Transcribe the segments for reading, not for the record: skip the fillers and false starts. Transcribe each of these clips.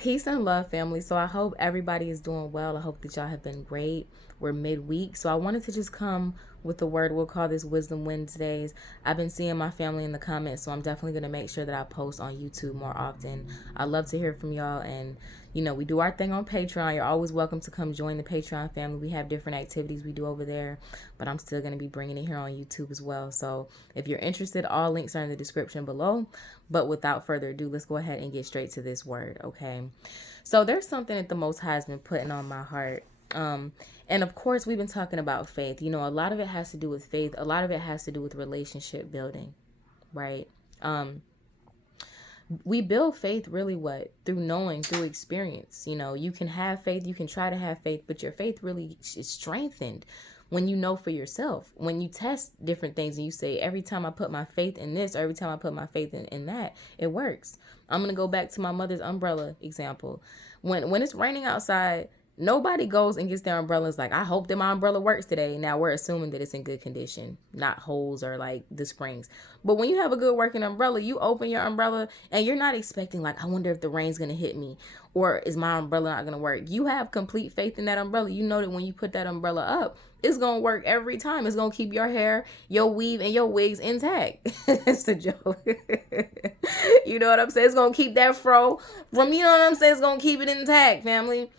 Peace and love, family. So I hope everybody is doing well. I hope that y'all have been great. We're midweek. So I wanted to just come with the word. We'll call this Wisdom Wednesdays. I've been seeing my family in the comments, so I'm definitely going to make sure that I post on YouTube more often. I love to hear from y'all. And, we do our thing on Patreon. You're always welcome to come join the Patreon family. We have different activities we do over there, but I'm still going to be bringing it here on YouTube as well. So if you're interested, all links are in the description below. But without further ado, let's go ahead and get straight to this word, okay? So there's something that the Most High has been putting on my heart. And of course, we've been talking about faith. A lot of it has to do with faith. A lot of it has to do with relationship building, right? We build faith really through knowing, through experience. You can have faith, you can try to have faith, but your faith really is strengthened when you know for yourself, when you test different things and you say, every time I put my faith in this, or every time I put my faith in that, it works. I'm going to go back to my mother's umbrella example. When it's raining outside, nobody goes and gets their umbrellas like, I hope that my umbrella works today. Now we're assuming that it's in good condition, not holes or like the springs. But when you have a good working umbrella, you open your umbrella and you're not expecting like, I wonder if the rain's going to hit me, or is my umbrella not going to work? You have complete faith in that umbrella. You know that when you put that umbrella up, it's going to work every time. It's going to keep your hair, your weave, and your wigs intact. It's a joke. You know what I'm saying? It's going to keep that fro from, you know what I'm saying? It's going to keep it intact, family.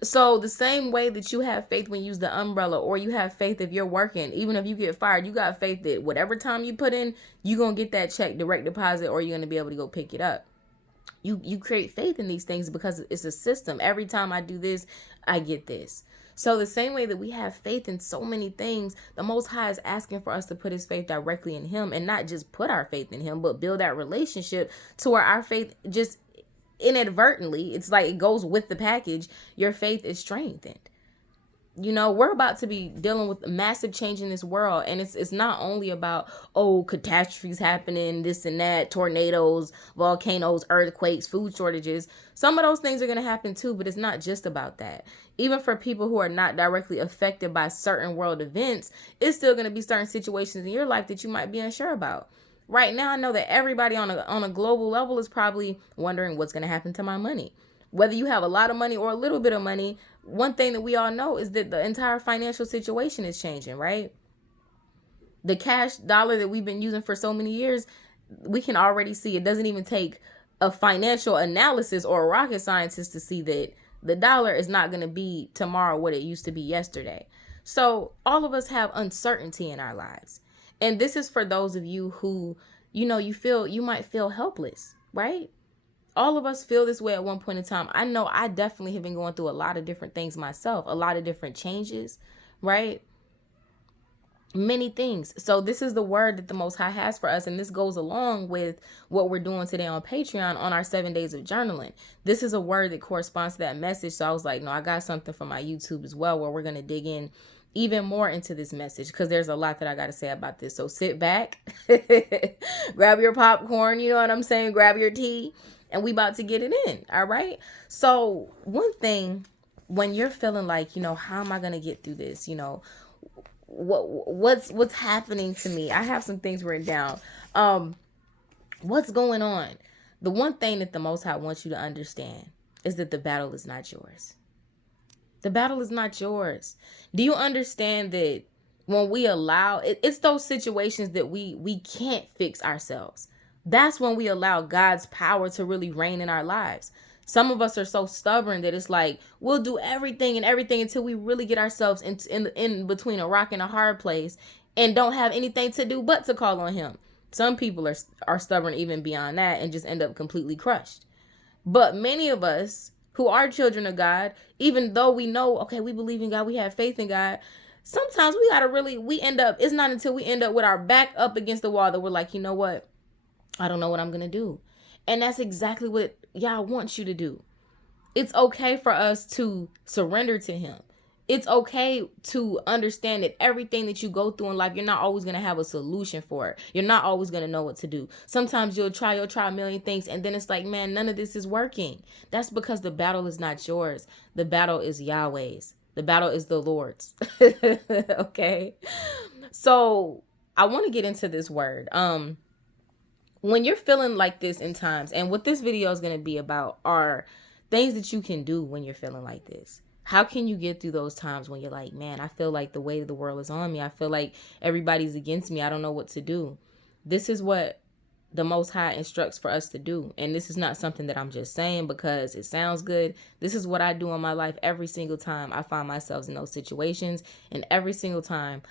So the same way that you have faith when you use the umbrella, or you have faith if you're working, even if you get fired, you got faith that whatever time you put in, you're going to get that check direct deposit, or you're going to be able to go pick it up. You create faith in these things because it's a system. Every time I do this, I get this. So the same way that we have faith in so many things, the Most High is asking for us to put his faith directly in him, and not just put our faith in him, but build that relationship to where our faith just inadvertently, it's like it goes with the package, your faith is strengthened. We're about to be dealing with a massive change in this world, and it's not only about catastrophes happening, this and that, tornadoes, volcanoes, earthquakes, food shortages. Some of those things are going to happen too, but it's not just about that. Even for people who are not directly affected by certain world events, it's still going to be certain situations in your life that you might be unsure about. Right now, I know that everybody on a global level is probably wondering what's going to happen to my money. Whether you have a lot of money or a little bit of money, one thing that we all know is that the entire financial situation is changing, right? The cash dollar that we've been using for so many years, we can already see it doesn't even take a financial analysis or a rocket scientist to see that the dollar is not going to be tomorrow what it used to be yesterday. So all of us have uncertainty in our lives. And this is for those of you who, you might feel helpless, right? All of us feel this way at one point in time. I know I definitely have been going through a lot of different things myself, a lot of different changes, right? Many things. So this is the word that the Most High has for us. And this goes along with what we're doing today on Patreon on our 7 days of journaling. This is a word that corresponds to that message. So I was like, no, I got something for my YouTube as well, where we're going to dig in even more into this message, because there's a lot that I got to say about this. So sit back, grab your popcorn, you know what I'm saying? Grab your tea, and we about to get it in. All right. So one thing, when you're feeling like, how am I going to get through this? What's happening to me? I have some things written down. What's going on? The one thing that the Most High wants you to understand is that the battle is not yours. The battle is not yours. Do you understand that when we allow it's those situations that we can't fix ourselves? That's when we allow God's power to really reign in our lives. Some of us are so stubborn that it's like we'll do everything until we really get ourselves in between a rock and a hard place and don't have anything to do but to call on him. Some people are stubborn even beyond that and just end up completely crushed. But many of us who are children of God, even though we know, okay, we believe in God, we have faith in God, sometimes it's not until we end up with our back up against the wall that we're like, you know what? I don't know what I'm going to do. And that's exactly what Yah wants you to do. It's okay for us to surrender to him. It's okay to understand that everything that you go through in life, you're not always going to have a solution for it. You're not always going to know what to do. Sometimes you'll try a million things, and then it's like, man, none of this is working. That's because the battle is not yours. The battle is Yahweh's. The battle is the Lord's. Okay? So I want to get into this word. When you're feeling like this in times, and what this video is going to be about are things that you can do when you're feeling like this. How can you get through those times when you're like, man, I feel like the weight of the world is on me. I feel like everybody's against me. I don't know what to do. This is what the Most High instructs for us to do. And this is not something that I'm just saying because it sounds good. This is what I do in my life every single time I find myself in those situations. And every single time,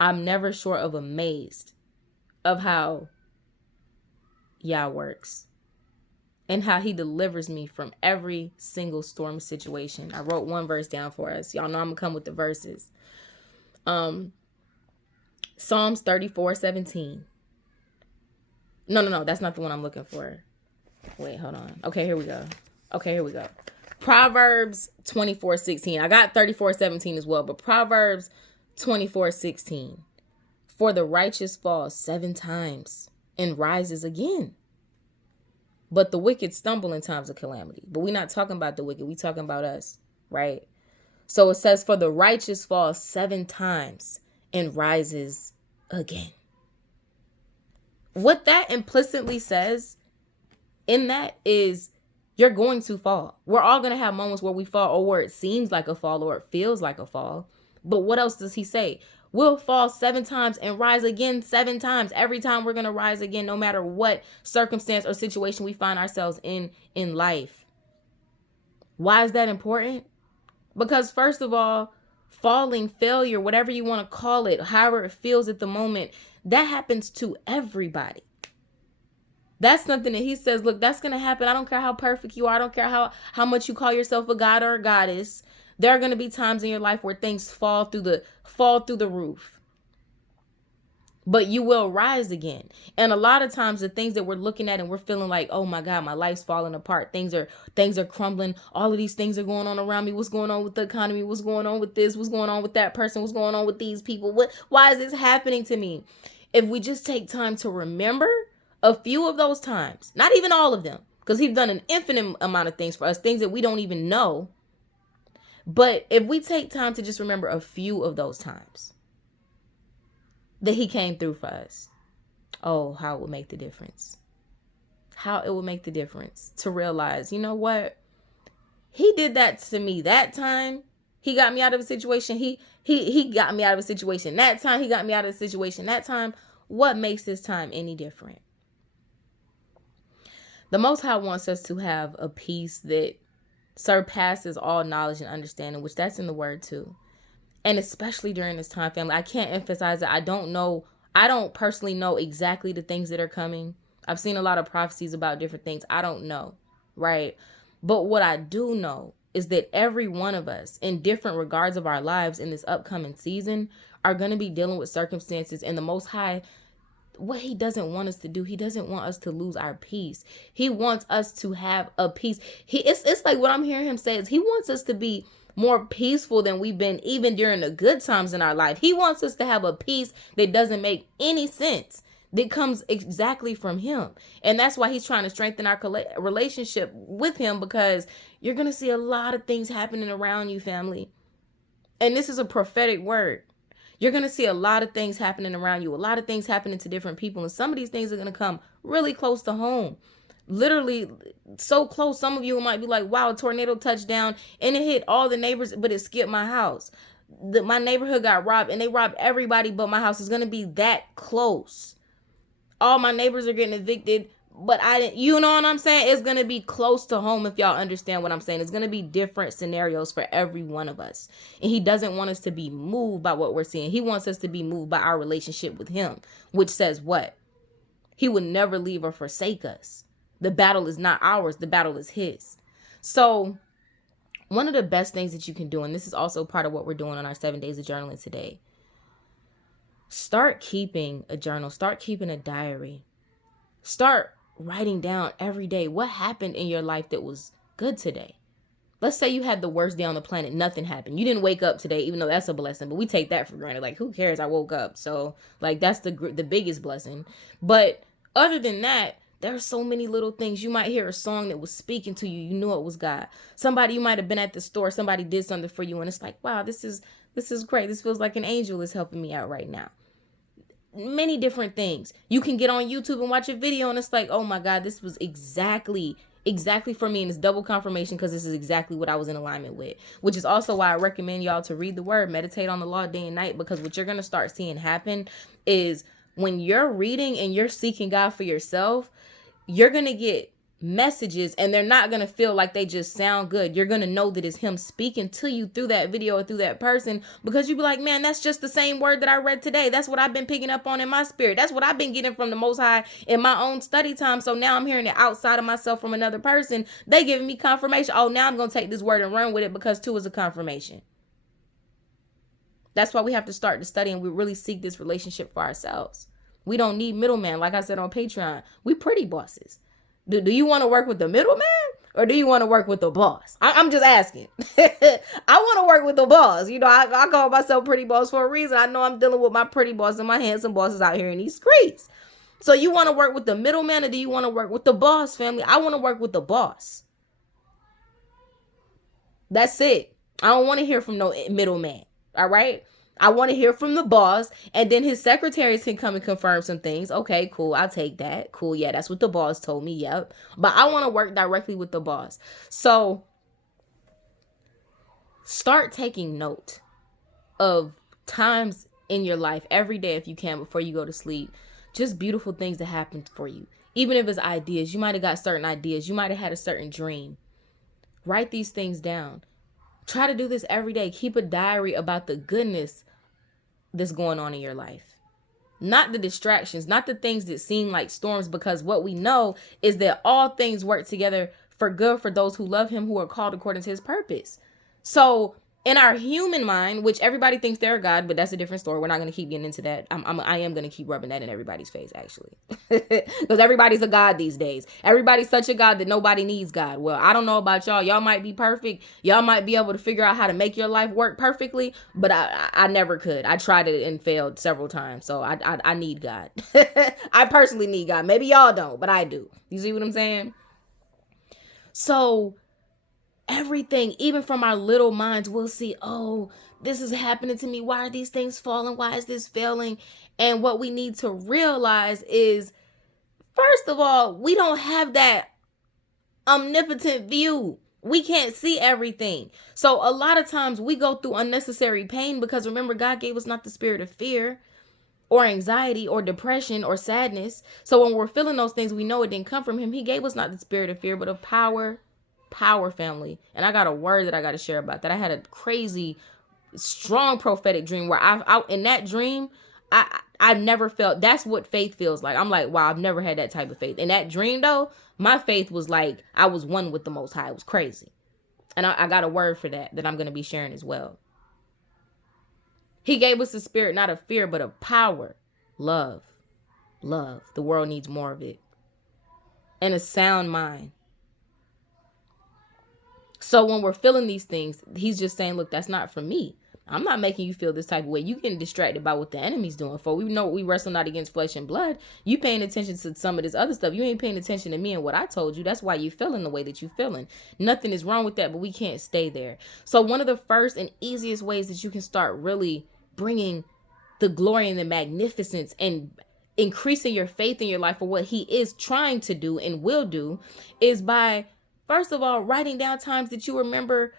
I'm never short of amazed of how Yah works and how he delivers me from every single storm situation. I wrote one verse down for us. Y'all know I'm gonna come with the verses. Psalms 34:17. No, that's not the one I'm looking for. Wait, hold on. Okay, here we go. Proverbs 24:16. I got 34:17 as well, but Proverbs 24:16. For the righteous falls 7 times and rises again, but the wicked stumble in times of calamity. But we're not talking about the wicked. We're talking about us, right? So it says, for the righteous falls 7 times and rises again. What that implicitly says in that is you're going to fall. We're all going to have moments where we fall, or where it seems like a fall, or it feels like a fall. But what else does he say? We'll fall 7 times and rise again 7 times. Every time we're going to rise again, no matter what circumstance or situation we find ourselves in life. Why is that important? Because first of all, falling, failure, whatever you want to call it, however it feels at the moment, that happens to everybody. That's something that he says, look, that's going to happen. I don't care how perfect you are. I don't care how much you call yourself a god or a goddess. There are going to be times in your life where things fall through the roof. But you will rise again. And a lot of times the things that we're looking at and we're feeling like, oh my God, my life's falling apart. Things are crumbling. All of these things are going on around me. What's going on with the economy? What's going on with this? What's going on with that person? What's going on with these people? Why is this happening to me? If we just take time to remember a few of those times, not even all of them, because he's done an infinite amount of things for us, things that we don't even know. But if we take time to just remember a few of those times that he came through for us, oh, how it would make the difference. How it would make the difference to realize, you know what? He did that to me that time. He got me out of a situation. He got me out of a situation that time. He got me out of a situation that time. What makes this time any different? The Most High wants us to have a peace that surpasses all knowledge and understanding, which that's in the word too. And especially during this time, family, I can't emphasize it. I don't personally know exactly the things that are coming. I've seen a lot of prophecies about different things. I don't know, right? But what I do know is that every one of us in different regards of our lives in this upcoming season are going to be dealing with circumstances, and the Most High, what he doesn't want us to do, he doesn't want us to lose our peace. He wants us to have a peace. It's like what I'm hearing him say is he wants us to be more peaceful than we've been even during the good times in our life. He wants us to have a peace that doesn't make any sense, that comes exactly from him. And that's why he's trying to strengthen our relationship with him, because you're going to see a lot of things happening around you, family. And this is a prophetic word. You're going to see a lot of things happening around you, a lot of things happening to different people. And some of these things are going to come really close to home. Literally so close. Some of you might be like, wow, a tornado touched down and it hit all the neighbors, but it skipped my house. My neighborhood got robbed and they robbed everybody but my house. It's going to be that close. All my neighbors are getting evicted, but I didn't, you know what I'm saying? It's going to be close to home, if y'all understand what I'm saying. It's going to be different scenarios for every one of us. And he doesn't want us to be moved by what we're seeing. He wants us to be moved by our relationship with him, which says what? He would never leave or forsake us. The battle is not ours. The battle is his. So one of the best things that you can do, and this is also part of what we're doing on our 7 days of journaling today, start keeping a journal. Start keeping a diary. Start writing down every day what happened in your life that was good today. Let's say you had the worst day on the planet. Nothing happened. You didn't wake up today, even though that's a blessing. But we take that for granted. Like, who cares? I woke up. So, like, that's the biggest blessing. But other than that, there are so many little things. You might hear a song that was speaking to you. You knew it was God. Somebody, you might have been at the store. Somebody did something for you. And it's like, wow, this is great. This feels like an angel is helping me out right now. Many different things. You can get on YouTube and watch a video and it's like, oh my God, this was exactly exactly for me, and it's double confirmation because this is exactly what I was in alignment with, which is also why I recommend y'all to read the word, meditate on the law day and night, because what you're going to start seeing happen is when you're reading and you're seeking God for yourself, you're going to get messages and they're not going to feel like they just sound good. You're going to know that it's him speaking to you through that video or through that person, because you be like, man, that's just the same word that I read today. That's what I've been picking up on in my spirit. That's what I've been getting from the Most High in my own study time. So now I'm hearing it outside of myself from another person. They giving me confirmation. Oh, now I'm going to take this word and run with it because 2 is a confirmation. That's why we have to start to study and we really seek this relationship for ourselves. We don't need middleman. Like I said on Patreon, we pretty bosses. Do you want to work with the middleman or do you want to work with the boss? I'm just asking. I want to work with the boss. You know, I call myself pretty boss for a reason. I know I'm dealing with my pretty boss and my handsome bosses out here in these streets. So you want to work with the middleman or do you want to work with the boss, family? I want to work with the boss. That's it. I don't want to hear from no middleman. All right. I want to hear from the boss, and then his secretaries can come and confirm some things. Okay, cool. I'll take that. Cool. Yeah, that's what the boss told me. Yep. But I want to work directly with the boss. So start taking note of times in your life every day if you can before you go to sleep. Just beautiful things that happened for you. Even if it's ideas, you might have got certain ideas. You might have had a certain dream. Write these things down. Try to do this every day. Keep a diary about the goodness that's going on in your life. Not the distractions, not the things that seem like storms, because what we know is that all things work together for good for those who love him, who are called according to his purpose. So in our human mind, which everybody thinks they're a God, but that's a different story. We're not going to keep getting into that. I am going to keep rubbing that in everybody's face, actually, because everybody's a God these days. Everybody's such a God that nobody needs God. Well, I don't know about y'all. Y'all might be perfect. Y'all might be able to figure out how to make your life work perfectly, but I never could. I tried it and failed several times. So I need God. I personally need God. Maybe y'all don't, but I do. You see what I'm saying? So everything, even from our little minds, we'll see, oh, this is happening to me. Why are these things falling? Why is this failing? And what we need to realize is, first of all, we don't have that omnipotent view. We can't see everything. So a lot of times we go through unnecessary pain because remember, God gave us not the spirit of fear or anxiety or depression or sadness. So when we're feeling those things, we know it didn't come from him. He gave us not the spirit of fear, but of power, family. And I got a word that I got to share about that. I had a crazy, strong prophetic dream where I in that dream, I never felt, that's what faith feels like. I'm like, wow, I've never had that type of faith. In that dream though, my faith was like, I was one with the Most High. It was crazy. And I got a word for that I'm going to be sharing as well. He gave us a spirit, not of fear, but of power, love. The world needs more of it. And a sound mind. So when we're feeling these things, he's just saying, look, that's not for me. I'm not making you feel this type of way. You getting distracted by what the enemy's doing. For we know we wrestle not against flesh and blood. You paying attention to some of this other stuff. You ain't paying attention to me and what I told you. That's why you feeling the way that you feeling. Nothing is wrong with that, but we can't stay there. So one of the first and easiest ways that you can start really bringing the glory and the magnificence and increasing your faith in your life for what he is trying to do and will do is by, first of all, writing down times that you remember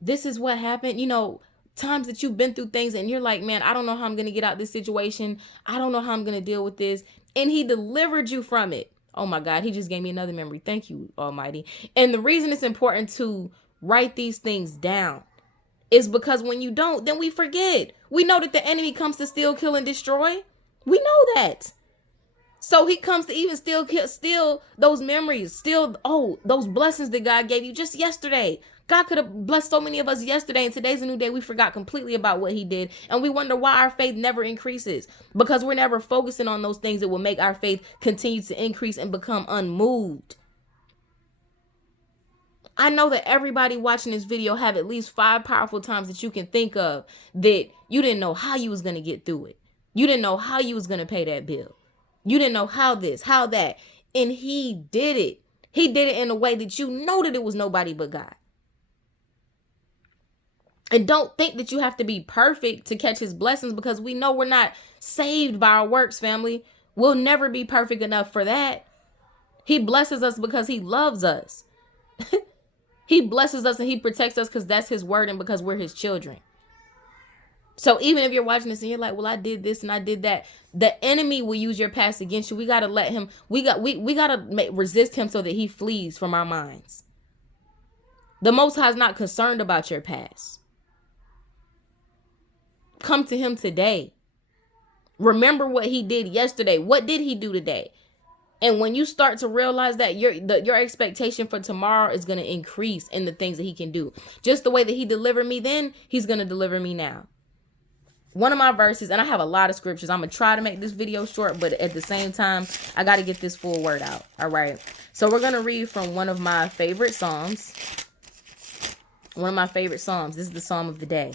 this is what happened. You know, times that you've been through things and you're like, man, I don't know how I'm going to get out this situation. I don't know how I'm going to deal with this. And he delivered you from it. Oh my God, he just gave me another memory. Thank you, Almighty. And the reason it's important to write these things down is because when you don't, then we forget. We know that the enemy comes to steal, kill, and destroy. We know that. So he comes to even steal those memories, steal, those blessings that God gave you just yesterday. God could have blessed so many of us yesterday, and today's a new day. We forgot completely about what he did, and we wonder why our faith never increases, because we're never focusing on those things that will make our faith continue to increase and become unmoved. I know that everybody watching this video have at least 5 powerful times that you can think of that you didn't know how you was going to get through it. You didn't know how you was going to pay that bill. You didn't know how this, how that, and he did it. He did it in a way that you know that it was nobody but God. And don't think that you have to be perfect to catch his blessings, because we know we're not saved by our works, family. We'll never be perfect enough for that. He blesses us because he loves us. He blesses us and he protects us because that's his word and because we're his children. So even if you're watching this and you're like, well, I did this and I did that, the enemy will use your past against you. We got to let him, we got to resist him so that he flees from our minds. The Most High is not concerned about your past. Come to him today. Remember what he did yesterday. What did he do today? And when you start to realize that your expectation for tomorrow is going to increase in the things that he can do. Just the way that he delivered me then, he's going to deliver me now. One of my verses, and I have a lot of scriptures. I'm going to try to make this video short, but at the same time, I got to get this full word out. All right. So we're going to read from one of my favorite Psalms. One of my favorite Psalms. This is the Psalm of the day.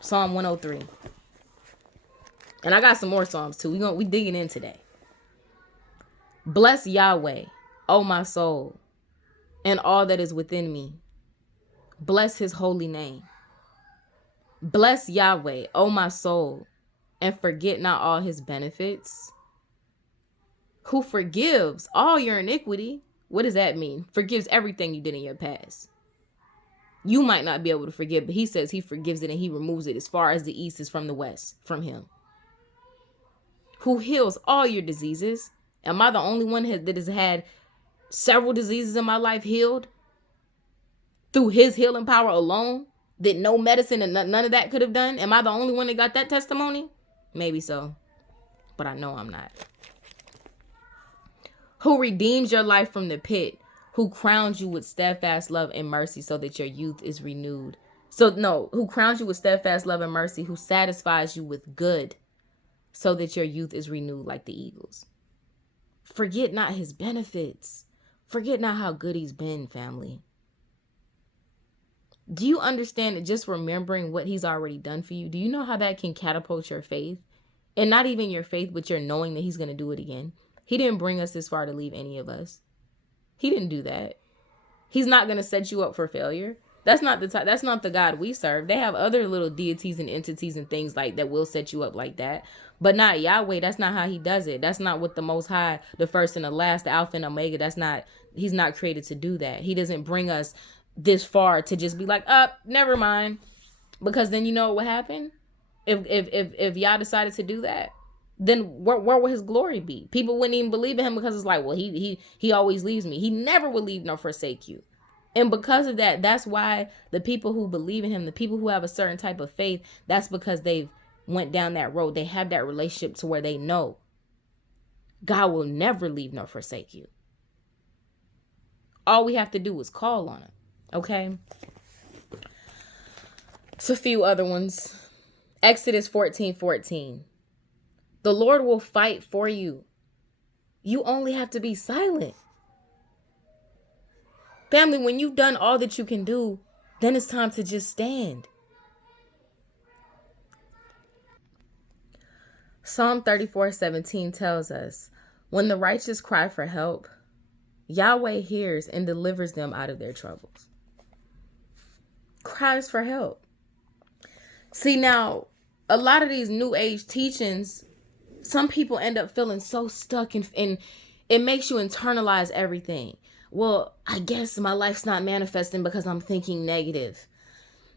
Psalm 103. And I got some more Psalms too. We digging in today. Bless Yahweh, O my soul, and all that is within me. Bless his holy name. Bless Yahweh, O my soul, and forget not all his benefits. Who forgives all your iniquity. What does that mean? Forgives everything you did in your past. You might not be able to forgive, but he says he forgives it and he removes it as far as the east is from the west, from him. Who heals all your diseases. Am I the only one that has had several diseases in my life healed through his healing power alone that no medicine and none of that could have done? Am I the only one that got that testimony? Maybe so, but I know I'm not. Who redeems your life from the pit, who crowns you with steadfast love and mercy so that your youth is renewed. Who crowns you with steadfast love and mercy, who satisfies you with good so that your youth is renewed like the eagles. Forget not his benefits. Forget not how good he's been, family. Do you understand that just remembering what he's already done for you, do you know how that can catapult your faith? And not even your faith, but your knowing that he's going to do it again. He didn't bring us this far to leave any of us. He didn't do that. He's not going to set you up for failure. That's not the God we serve. They have other little deities and entities and things like that will set you up like that. But not Yahweh. That's not how he does it. That's not what the Most High, the first and the last, the Alpha and Omega. He's not created to do that. He doesn't bring us this far to just be like, never mind. Because then you know what would happen? If Yah decided to do that, then where will his glory be? People wouldn't even believe in him because it's like, well, he always leaves me. He never will leave nor forsake you. And because of that, that's why the people who believe in him, the people who have a certain type of faith, that's because they've went down that road. They have that relationship to where they know God will never leave nor forsake you. All we have to do is call on him. Okay? It's a few other ones. Exodus 14:14. The Lord will fight for you. You only have to be silent. Family, when you've done all that you can do, then it's time to just stand. Psalm 34:17 tells us, when the righteous cry for help, Yahweh hears and delivers them out of their troubles. Cries for help. See, now, a lot of these new age teachings, some people end up feeling so stuck and it makes you internalize everything. Well, I guess my life's not manifesting because I'm thinking negative.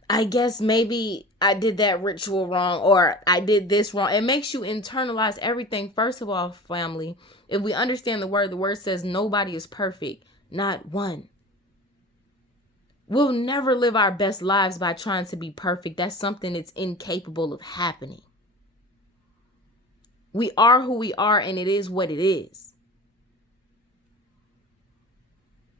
I guess maybe I did that ritual wrong or I did this wrong. It makes you internalize everything. First of all, family, if we understand the word says nobody is perfect, not one. We'll never live our best lives by trying to be perfect. That's something that's incapable of happening. We are who we are and it is what it is.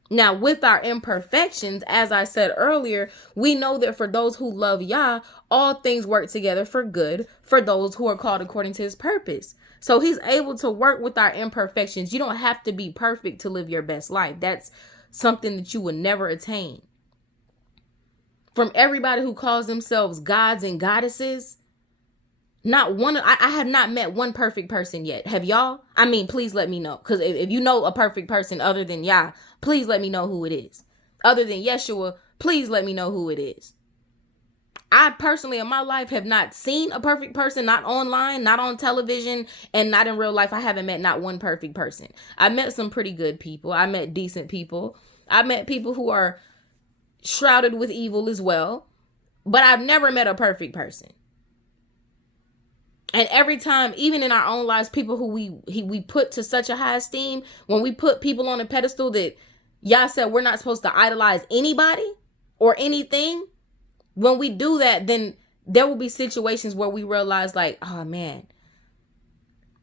Now, with our imperfections, as I said earlier, we know that for those who love Yah, all things work together for good for those who are called according to his purpose. So he's able to work with our imperfections. You don't have to be perfect to live your best life. That's something that you will never attain. From everybody who calls themselves gods and goddesses, not one. I have not met one perfect person yet. Have y'all? I mean, please let me know. Because if you know a perfect person other than Yah, please let me know who it is. Other than Yeshua, please let me know who it is. I personally in my life have not seen a perfect person, not online, not on television, and not in real life. I haven't met not one perfect person. I met some pretty good people. I met decent people. I met people who are shrouded with evil as well. But I've never met a perfect person. And every time, even in our own lives, people who we put to such a high esteem, when we put people on a pedestal that Yah said we're not supposed to idolize anybody or anything, when we do that, then there will be situations where we realize like, oh man,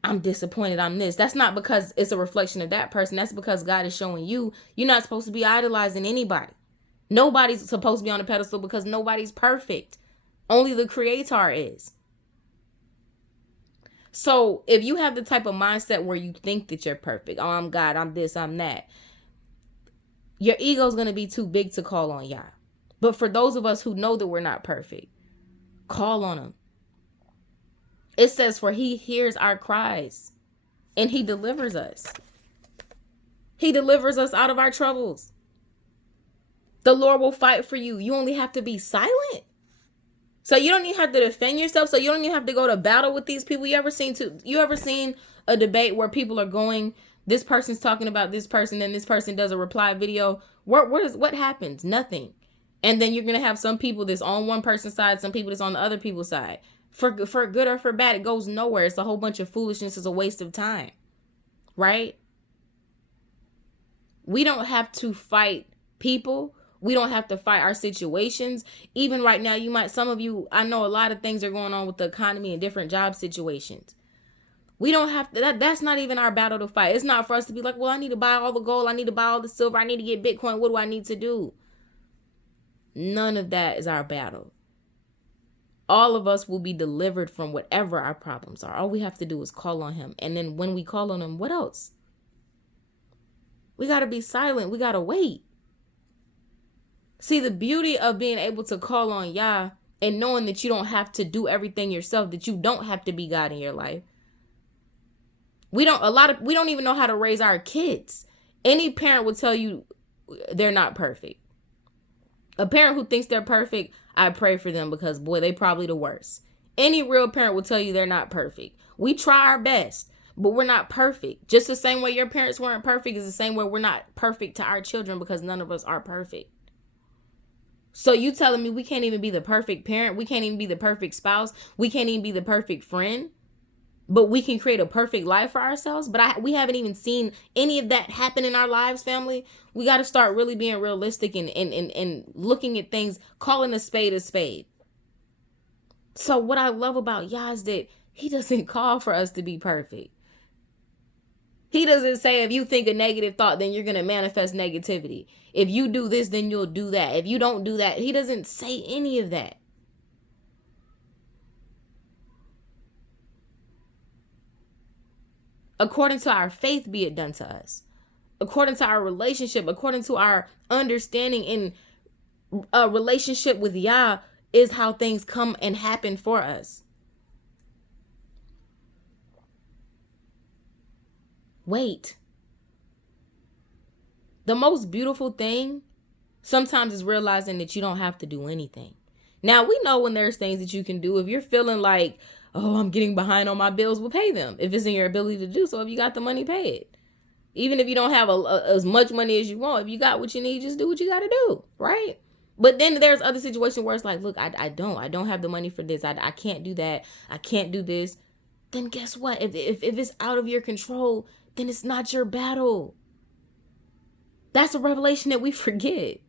I'm disappointed I'm this. That's not because it's a reflection of that person. That's because God is showing you you're not supposed to be idolizing anybody. Nobody's supposed to be on a pedestal because nobody's perfect. Only the Creator is. So if you have the type of mindset where you think that you're perfect, oh, I'm God, I'm this, I'm that, your ego is going to be too big to call on Yah. But for those of us who know that we're not perfect, call on him. It says, for he hears our cries and he delivers us. He delivers us out of our troubles. The Lord will fight for you. You only have to be silent. So you don't even have to defend yourself. So you don't even have to go to battle with these people. You ever seen a debate where people are going, this person's talking about this person, then this person does a reply video? What happens? Nothing. And then you're going to have some people that's on one person's side, some people that's on the other people's side. For good or for bad, it goes nowhere. It's a whole bunch of foolishness. It's a waste of time. Right? We don't have to fight people. We don't have to fight our situations. Even right now, some of you, I know a lot of things are going on with the economy and different job situations. We don't have to, that's not even our battle to fight. It's not for us to be like, well, I need to buy all the gold. I need to buy all the silver. I need to get Bitcoin. What do I need to do? None of that is our battle. All of us will be delivered from whatever our problems are. All we have to do is call on him. And then when we call on him, what else? We got to be silent. We got to wait. See, the beauty of being able to call on Yah and knowing that you don't have to do everything yourself, that you don't have to be God in your life. We don't even know how to raise our kids. Any parent will tell you they're not perfect. A parent who thinks they're perfect, I pray for them because, boy, they probably the worst. Any real parent will tell you they're not perfect. We try our best, but we're not perfect. Just the same way your parents weren't perfect is the same way we're not perfect to our children because none of us are perfect. So you telling me we can't even be the perfect parent? We can't even be the perfect spouse? We can't even be the perfect friend? But we can create a perfect life for ourselves? But we haven't even seen any of that happen in our lives, family. We got to start really being realistic and looking at things, calling a spade a spade. So what I love about Yah is that he doesn't call for us to be perfect. He doesn't say if you think a negative thought, then you're going to manifest negativity. If you do this, then you'll do that. If you don't do that, he doesn't say any of that. According to our faith, be it done to us. According to our relationship, according to our understanding in a relationship with Yah is how things come and happen for us. Wait. The most beautiful thing sometimes is realizing that you don't have to do anything. Now, we know when there's things that you can do. If you're feeling like, oh, I'm getting behind on my bills, well, pay them. If it's in your ability to do so, if you got the money, pay it. Even if you don't have as much money as you want, if you got what you need, just do what you got to do, right? But then there's other situations where it's like, look, I don't have the money for this. I can't do that. I can't do this. Then guess what? If it's out of your control, then it's not your battle. That's a revelation that we forget.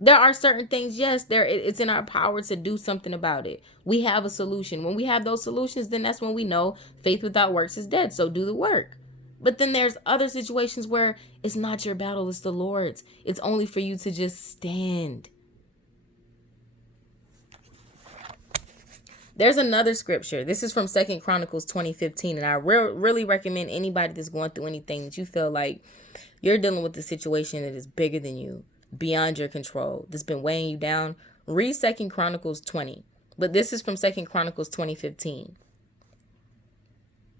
There are certain things, yes, it's in our power to do something about it. We have a solution. When we have those solutions, then that's when we know faith without works is dead. So do the work. But then there's other situations where it's not your battle, it's the Lord's. It's only for you to just stand. There's another scripture. This is from 2 Chronicles 20:15. And I really recommend anybody that's going through anything that you feel like you're dealing with a situation that is bigger than you, beyond your control, that's been weighing you down, read 2 Chronicles 20. But this is from 2 Chronicles 20:15.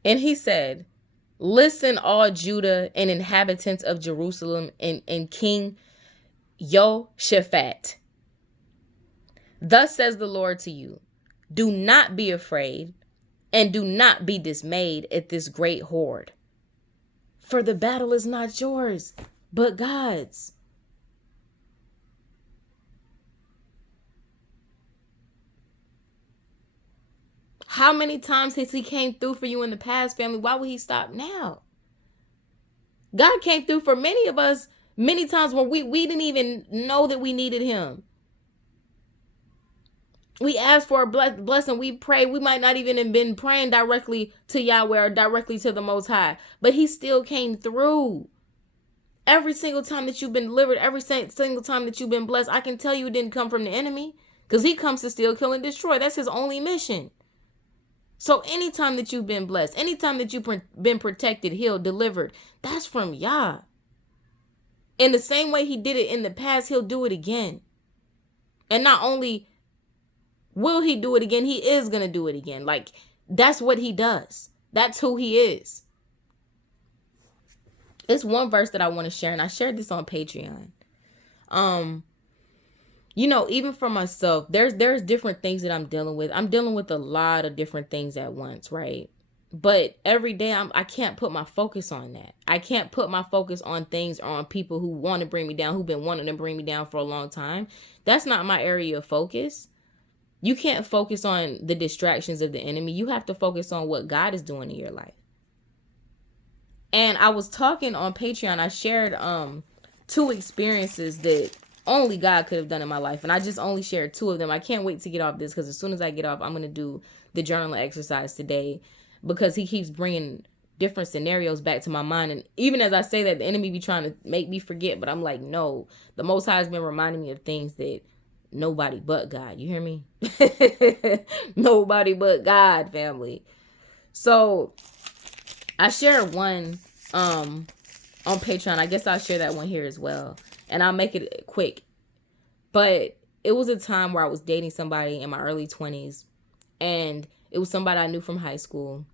And he said, listen, all Judah and inhabitants of Jerusalem and King Jehoshaphat. Thus says the Lord to you, do not be afraid and do not be dismayed at this great horde. For the battle is not yours, but God's. How many times has he came through for you in the past, family? Why would he stop now? God came through for many of us many times when we didn't even know that we needed him. We asked for a blessing. We prayed. We might not even have been praying directly to Yahweh or directly to the Most High, but he still came through. Every single time that you've been delivered, every single time that you've been blessed, I can tell you it didn't come from the enemy, because he comes to steal, kill, and destroy. That's his only mission. So anytime that you've been blessed, anytime that you've been protected, healed, delivered, that's from Yah. In the same way he did it in the past, he'll do it again. And not only will he do it again, he is going to do it again. Like, that's what he does. That's who he is. It's one verse that I want to share, and I shared this on Patreon. Even for myself, there's different things that I'm dealing with. I'm dealing with a lot of different things at once, right? But every day I can't put my focus on that. I can't put my focus on things or on people who want to bring me down, who've been wanting to bring me down for a long time. That's not my area of focus. You can't focus on the distractions of the enemy. You have to focus on what God is doing in your life. And I was talking on Patreon. I shared 2 experiences that only God could have done in my life. And I just only shared 2 of them. I can't wait to get off this, because as soon as I get off, I'm going to do the journaling exercise today, because he keeps bringing different scenarios back to my mind. And even as I say that, the enemy be trying to make me forget. But I'm like, no, the Most High has been reminding me of things that nobody but God. You hear me? Nobody but God, family. So I shared one on Patreon. I guess I'll share that one here as well. And I'll make it quick. But it was a time where I was dating somebody in my early 20s. And it was somebody I knew from high school.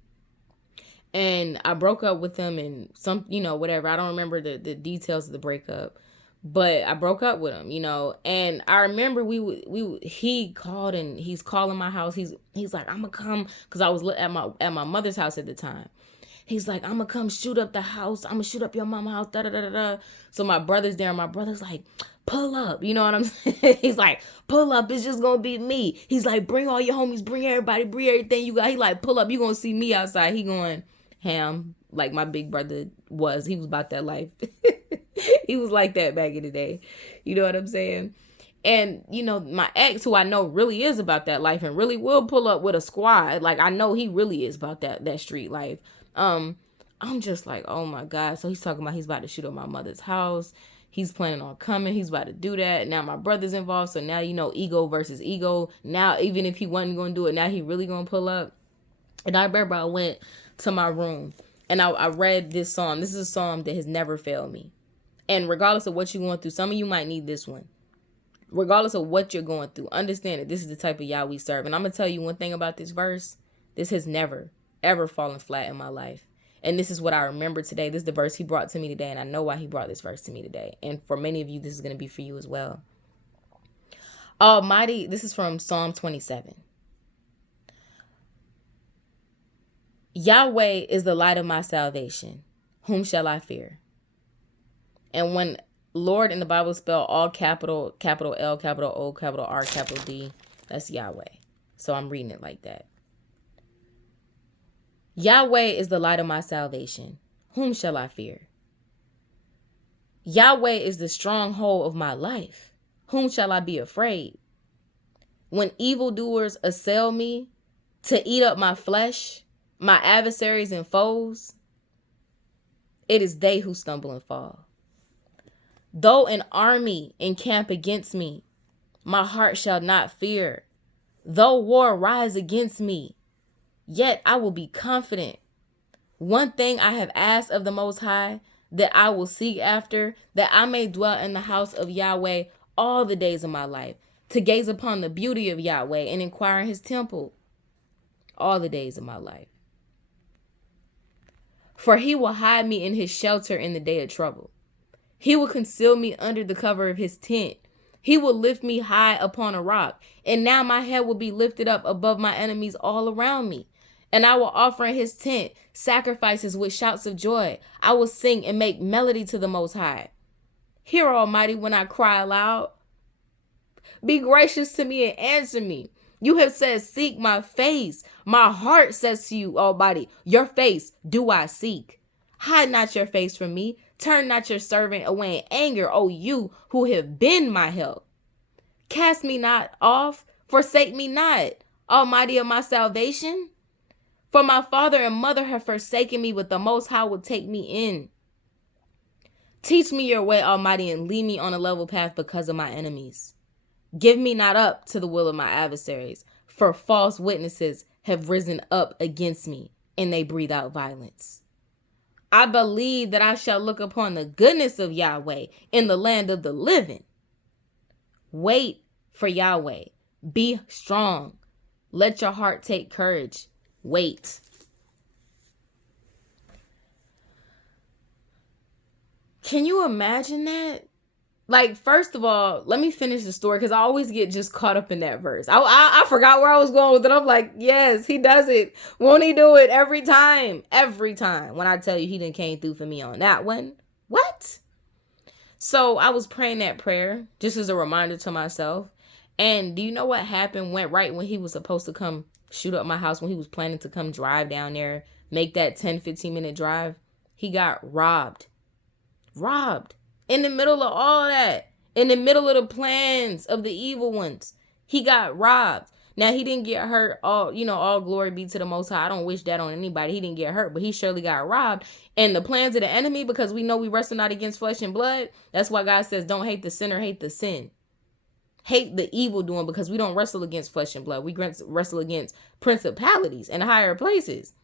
And I broke up with him and whatever. I don't remember the details of the breakup. But I broke up with him, and I remember he called, and he's calling my house. He's like, I'm gonna come, because I was at my mother's house at the time. He's like, I'm gonna come shoot up the house. I'm gonna shoot up your mama's house. Da da da da. So my brother's there, and my brother's like, pull up. You know what I'm saying? He's like, pull up. It's just gonna be me. He's like, bring all your homies, bring everybody, bring everything you got. He like, pull up. You gonna see me outside. He going ham like my big brother was. He was about that life. He was like that back in the day. You know what I'm saying? And, my ex, who I know really is about that life and really will pull up with a squad. Like, I know he really is about that street life. I'm just like, oh my God. So he's talking about he's about to shoot up my mother's house. He's planning on coming. He's about to do that. Now my brother's involved. So now, ego versus ego. Now, even if he wasn't going to do it, now he really going to pull up. And I remember I went to my room and I read this psalm. This is a psalm that has never failed me. And regardless of what you're going through, some of you might need this one. Regardless of what you're going through, understand that this is the type of Yah we serve. And I'm going to tell you one thing about this verse. This has never, ever fallen flat in my life. And this is what I remember today. This is the verse he brought to me today. And I know why he brought this verse to me today. And for many of you, this is going to be for you as well. Almighty, this is from Psalm 27. Yahweh is the light of my salvation. Whom shall I fear? And when Lord in the Bible is spelled all capital L, capital O, capital R, capital D, that's Yahweh. So I'm reading it like that. Yahweh is the light of my salvation. Whom shall I fear? Yahweh is the stronghold of my life. Whom shall I be afraid? When evildoers assail me to eat up my flesh, my adversaries and foes, it is they who stumble and fall. Though an army encamp against me, my heart shall not fear. Though war rise against me, yet I will be confident. One thing I have asked of the Most High, that I will seek after, that I may dwell in the house of Yahweh all the days of my life, to gaze upon the beauty of Yahweh and inquire in his temple all the days of my life. For he will hide me in his shelter in the day of trouble. He will conceal me under the cover of his tent. He will lift me high upon a rock. And now my head will be lifted up above my enemies all around me. And I will offer in his tent sacrifices with shouts of joy. I will sing and make melody to the Most High. Hear, Almighty, when I cry aloud. Be gracious to me and answer me. You have said, seek my face. My heart says to you, Almighty, your face do I seek. Hide not your face from me. Turn not your servant away in anger, O you who have been my help. Cast me not off, forsake me not, Almighty of my salvation. For my father and mother have forsaken me, but the Most High will take me in. Teach me your way, Almighty, and lead me on a level path because of my enemies. Give me not up to the will of my adversaries, for false witnesses have risen up against me, and they breathe out violence. I believe that I shall look upon the goodness of Yahweh in the land of the living. Wait for Yahweh. Be strong. Let your heart take courage. Wait. Can you imagine that? Like, first of all, let me finish the story because I always get just caught up in that verse. I forgot where I was going with it. I'm like, yes, he does it. Won't he do it every time? Every time. When I tell you he done came through for me on that one. What? So I was praying that prayer just as a reminder to myself. And do you know what happened? Went right when he was supposed to come shoot up my house, when he was planning to come drive down there, make that 10-15 minute drive. He got robbed. Robbed. In the middle of all that, in the middle of the plans of the evil ones, he got robbed. Now, he didn't get hurt. All glory be to the Most High. I don't wish that on anybody. He didn't get hurt, but he surely got robbed. And the plans of the enemy, because we know we wrestle not against flesh and blood. That's why God says, don't hate the sinner, hate the sin. Hate the evil doing, because we don't wrestle against flesh and blood. We wrestle against principalities and higher places.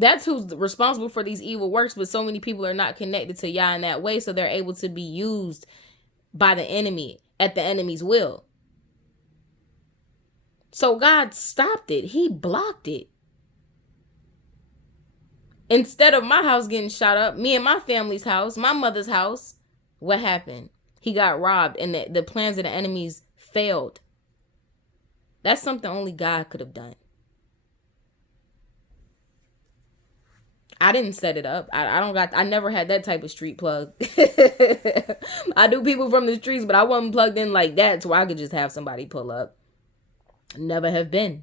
That's who's responsible for these evil works, but so many people are not connected to Yah in that way, so they're able to be used by the enemy at the enemy's will. So God stopped it. He blocked it. Instead of my house getting shot up, me and my family's house, my mother's house, what happened? He got robbed, and the plans of the enemies failed. That's something only God could have done. I didn't set it up. I never had that type of street plug. I do people from the streets, but I wasn't plugged in like that so I could just have somebody pull up. Never have been.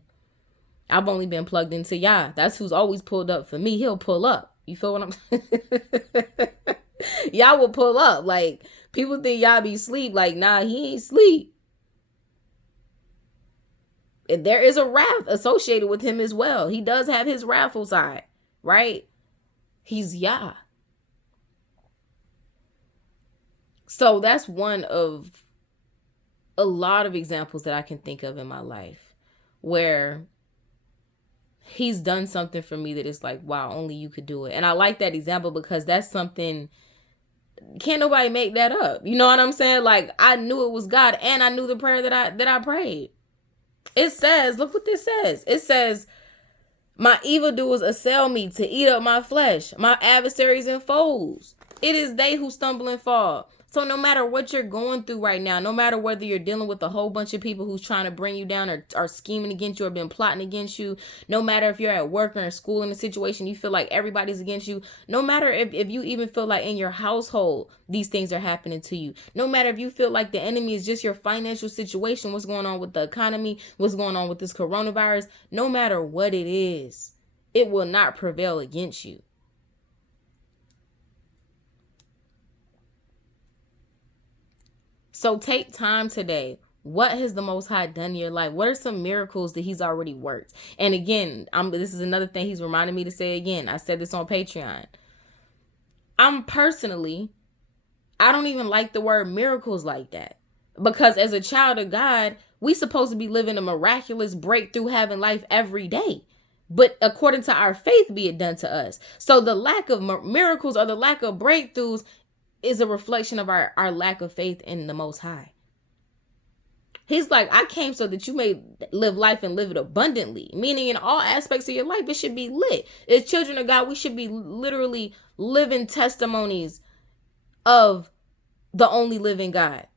I've only been plugged into Yah. That's who's always pulled up for me. He'll pull up. You feel what I'm saying? Yah will pull up. Like, people think Yah be asleep. Like, nah, he ain't sleep. And there is a wrath associated with him as well. He does have his wrathful side, right? He's Yah. So that's one of a lot of examples that I can think of in my life where he's done something for me that is like, wow, only you could do it. And I like that example because that's something, can't nobody make that up. You know what I'm saying? Like, I knew it was God, and I knew the prayer that I prayed. It says, look what this says. It says, my evildoers assail me to eat up my flesh, my adversaries and foes. It is they who stumble and fall. So no matter what you're going through right now, no matter whether you're dealing with a whole bunch of people who's trying to bring you down or are scheming against you or been plotting against you, no matter if you're at work or in school in a situation, you feel like everybody's against you, no matter if you even feel like in your household, these things are happening to you, no matter if you feel like the enemy is just your financial situation, what's going on with the economy, what's going on with this coronavirus, no matter what it is, it will not prevail against you. So take time today. What has the Most High done in your life? What are some miracles that he's already worked? And again, this is another thing he's reminding me to say again. I said this on Patreon. I don't even like the word miracles like that. Because as a child of God, we supposed to be living a miraculous breakthrough, having life every day. But according to our faith, be it done to us. So the lack of miracles or the lack of breakthroughs is a reflection of our lack of faith in the Most High. He's like, I came so that you may live life and live it abundantly. Meaning in all aspects of your life, it should be lit. As children of God, we should be literally living testimonies of the only living God.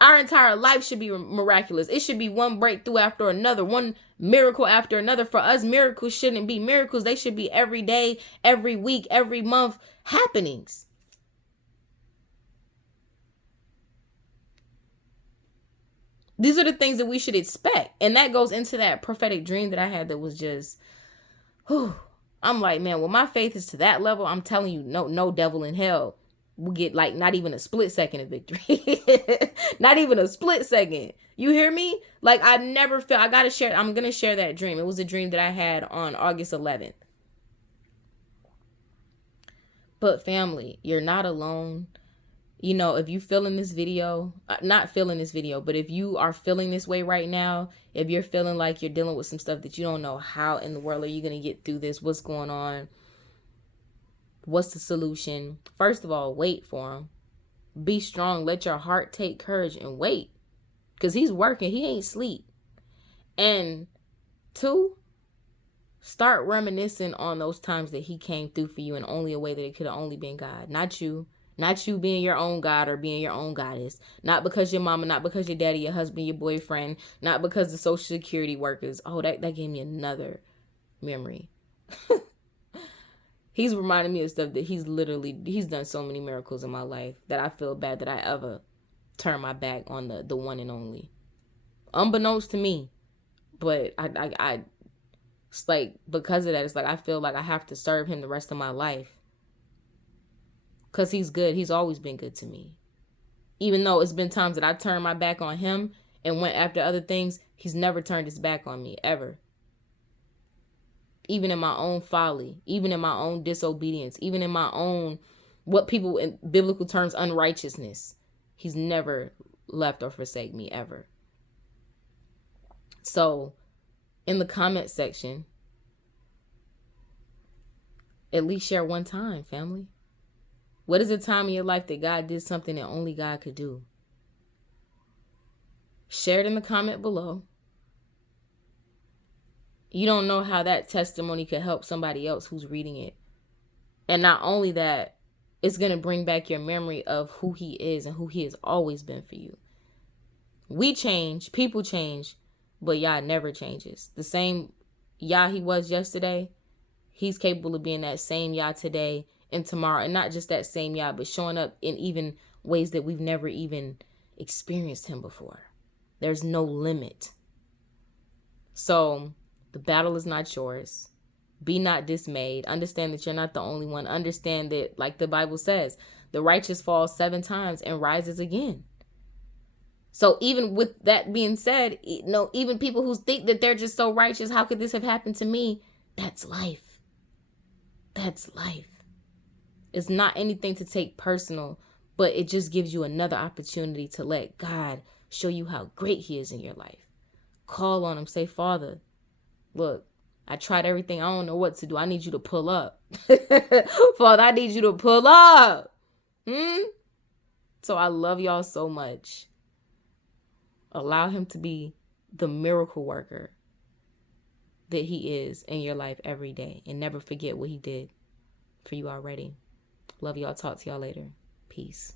Our entire life should be miraculous. It should be one breakthrough after another, one miracle after another. For us, miracles shouldn't be miracles. They should be every day, every week, every month happenings. These are the things that we should expect. And that goes into that prophetic dream that I had that was just, whew. I'm like, man, when my faith is to that level, I'm telling you, no devil in hell will get like not even a split second of victory. Not even a split second. You hear me? Like I never felt, I'm going to share that dream. It was a dream that I had on August 11th. But family, you're not alone. You know, if you feeling this video, not feeling this video, but if you are feeling this way right now, if you're feeling like you're dealing with some stuff that you don't know, how in the world are you going to get through this? What's going on? What's the solution? First of all, wait for him. Be strong. Let your heart take courage and wait. Because he's working. He ain't sleep. And 2, start reminiscing on those times that he came through for you in only a way that it could have only been God. Not you. Not you being your own God or being your own goddess. Not because your mama, not because your daddy, your husband, your boyfriend. Not because the social security workers. Oh, that gave me another memory. He's reminding me of stuff that he's done so many miracles in my life that I feel bad that I ever turned my back on the one and only. Unbeknownst to me. But I it's like, because of that, it's like I feel like I have to serve him the rest of my life. Because he's good. He's always been good to me. Even though it's been times that I turned my back on him and went after other things, he's never turned his back on me, ever. Even in my own folly, even in my own disobedience, even in my own, what people in biblical terms, unrighteousness, he's never left or forsake me, ever. So, in the comment section, at least share one time, family. What is a time in your life that God did something that only God could do? Share it in the comment below. You don't know how that testimony could help somebody else who's reading it. And not only that, it's going to bring back your memory of who he is and who he has always been for you. We change, people change, but Yah never changes. The same Yah he was yesterday, he's capable of being that same Yah today and tomorrow. And not just that same Yah, but showing up in even ways that we've never even experienced him before. There's no limit. So the battle is not yours. Be not dismayed. Understand that you're not the only one. Understand that, like the Bible says, the righteous falls 7 times and rises again. So even with that being said, even people who think that they're just so righteous, how could this have happened to me? That's life. That's life. It's not anything to take personal, but it just gives you another opportunity to let God show you how great he is in your life. Call on him. Say, Father, look, I tried everything. I don't know what to do. I need you to pull up. Father, I need you to pull up. So I love y'all so much. Allow him to be the miracle worker that he is in your life every day. And never forget what he did for you already. Love y'all. Talk to y'all later. Peace.